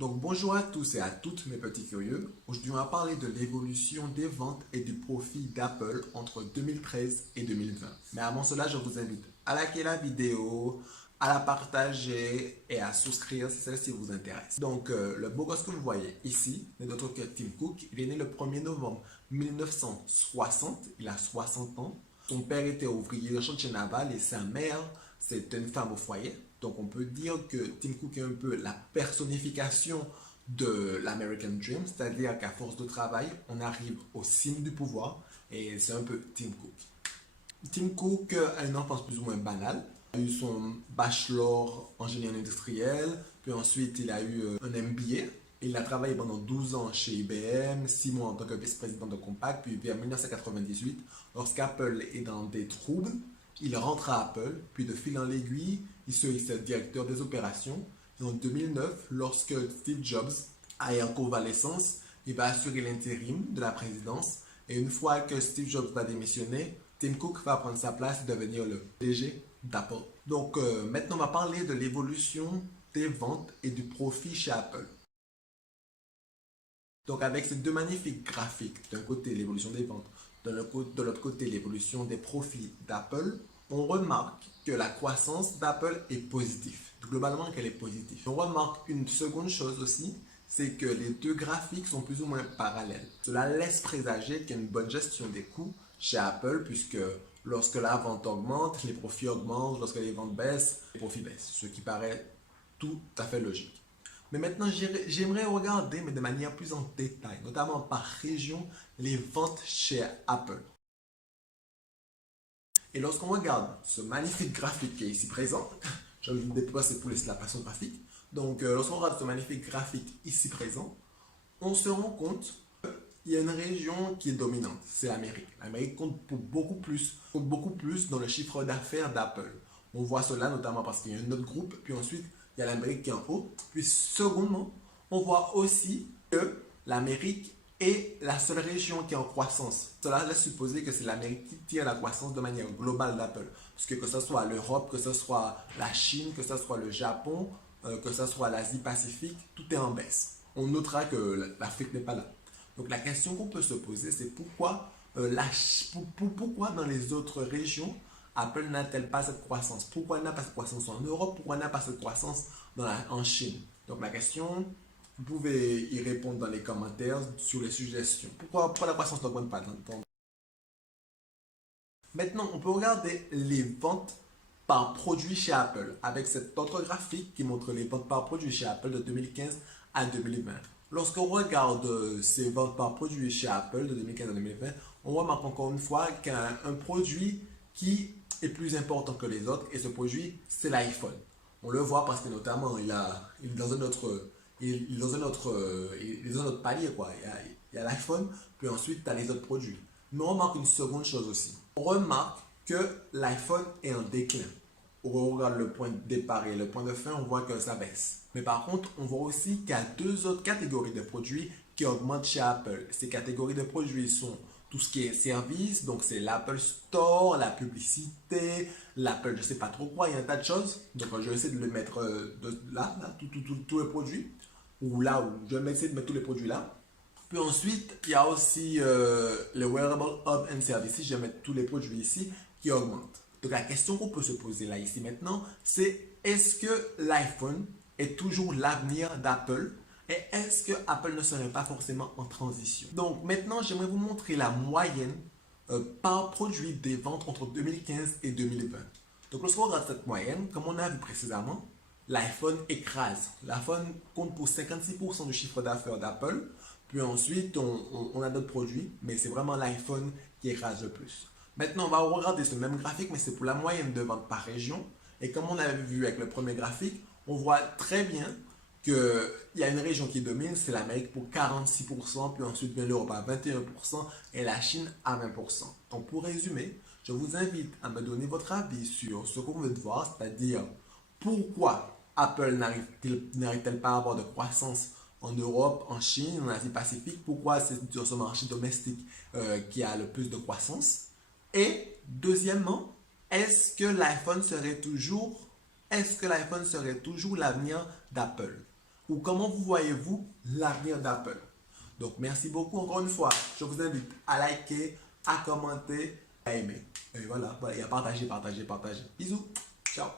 Donc bonjour à tous et à toutes mes petits curieux. Aujourd'hui on va parler de l'évolution des ventes et du profit d'Apple entre 2013 et 2020. Mais avant cela, je vous invite à liker la vidéo, à la partager et à souscrire si celle-ci vous intéresse. Donc le beau gosse que vous voyez ici n'est d'autre que Tim Cook. Il est né le 1er novembre 1960, il a 60 ans. Son père était ouvrier de chantier naval et sa mère, c'est une femme au foyer. Donc on peut dire que Tim Cook est un peu la personnification de l'American Dream, c'est-à-dire qu'à force de travail, on arrive au cime du pouvoir et c'est un peu Tim Cook. Tim Cook a une enfance plus ou moins banale. Il a eu son bachelor en génie industriel, puis ensuite il a eu un MBA. Il a travaillé pendant 12 ans chez IBM, 6 mois en tant que vice-président de Compaq, puis vers 1998, lorsqu'Apple est dans des troubles, il rentre à Apple, puis de fil en aiguille, il se hisse directeur des opérations. Et en 2009, lorsque Steve Jobs est en convalescence, il va assurer l'intérim de la présidence. Et une fois que Steve Jobs va démissionner, Tim Cook va prendre sa place et devenir le PDG d'Apple. Donc maintenant, on va parler de l'évolution des ventes et du profit chez Apple. Donc avec ces deux magnifiques graphiques, d'un côté l'évolution des ventes, de l'autre côté l'évolution des profits d'Apple, on remarque que la croissance d'Apple est positive. Globalement, qu'elle est positive. On remarque une seconde chose aussi, c'est que les deux graphiques sont plus ou moins parallèles. Cela laisse présager qu'il y a une bonne gestion des coûts chez Apple, puisque lorsque la vente augmente, les profits augmentent, lorsque les ventes baissent, les profits baissent, ce qui paraît tout à fait logique. Mais maintenant, j'aimerais regarder, mais de manière plus en détail, notamment par région, les ventes chez Apple. Et lorsqu'on regarde ce magnifique graphique qui est ici présent, je vais le déplacer pour laisser la façon graphique. Donc, lorsqu'on regarde ce magnifique graphique ici présent, on se rend compte qu'il y a une région qui est dominante, c'est l'Amérique. L'Amérique compte beaucoup plus dans le chiffre d'affaires d'Apple. On voit cela notamment parce qu'il y a un autre groupe, puis ensuite, il y a l'Amérique qui est en haut. Puis, secondement, on voit aussi que l'Amérique est la seule région qui est en croissance. Cela laisse supposer que c'est l'Amérique qui tire la croissance de manière globale d'Apple. Puisque que ce soit l'Europe, que ce soit la Chine, que ce soit le Japon, que ce soit l'Asie-Pacifique, tout est en baisse. On notera que l'Afrique n'est pas là. Donc la question qu'on peut se poser, c'est pourquoi dans les autres régions, Apple n'a-t-elle pas cette croissance? Pourquoi elle n'a pas cette croissance en Europe? Pourquoi elle n'a pas cette croissance en Chine? Donc la question, vous pouvez y répondre dans les commentaires sur les suggestions. Pourquoi la croissance n'augmente pas? Maintenant, on peut regarder les ventes par produit chez Apple avec cet autre graphique qui montre les ventes par produit chez Apple de 2015 à 2020. Lorsqu'on regarde ces ventes par produit chez Apple de 2015 à 2020, on remarque encore une fois qu'il y a un produit qui est plus important que les autres et ce produit, c'est l'iPhone. On le voit parce que notamment, il est dans un autre palier, quoi. Il y a l'iPhone, puis ensuite, tu as les autres produits. Mais on remarque une seconde chose aussi. On remarque que l'iPhone est en déclin. On regarde le point de départ et le point de fin, on voit que ça baisse. Mais par contre, on voit aussi qu'il y a deux autres catégories de produits qui augmentent chez Apple. Ces catégories de produits sont tout ce qui est service, donc c'est l'Apple Store, la publicité, l'Apple, je ne sais pas trop quoi, il y a un tas de choses. Donc je vais essayer de le mettre là, tous les produits. Ou là, je vais essayer de mettre tous les produits là. Puis ensuite, il y a aussi le Wearable Hub and Services, je vais mettre tous les produits ici qui augmentent. Donc la question qu'on peut se poser là, ici maintenant, c'est est-ce que l'iPhone est toujours l'avenir d'Apple? Et est-ce que Apple ne serait pas forcément en transition? Donc maintenant, j'aimerais vous montrer la moyenne par produit des ventes entre 2015 et 2020. Donc lorsqu'on regarde cette moyenne, comme on a vu précédemment, l'iPhone écrase. L'iPhone compte pour 56% du chiffre d'affaires d'Apple. Puis ensuite, on a d'autres produits, mais c'est vraiment l'iPhone qui écrase le plus. Maintenant, on va regarder ce même graphique, mais c'est pour la moyenne de ventes par région. Et comme on avait vu avec le premier graphique, on voit très bien qu'il y a une région qui domine, c'est l'Amérique pour 46%, puis ensuite vient l'Europe à 21% et la Chine à 20%. Donc pour résumer, je vous invite à me donner votre avis sur ce qu'on veut de voir, c'est-à-dire pourquoi Apple n'arrive-t-elle pas à avoir de croissance en Europe, en Chine, en Asie-Pacifique, pourquoi c'est sur ce marché domestique qui a le plus de croissance. Et deuxièmement, est-ce que l'iPhone serait toujours l'avenir d'Apple? ou comment vous voyez-vous l'avenir d'Apple? Donc, merci beaucoup encore une fois. Je vous invite à liker, à commenter, à aimer. Et voilà, et à partager. Bisous. Ciao.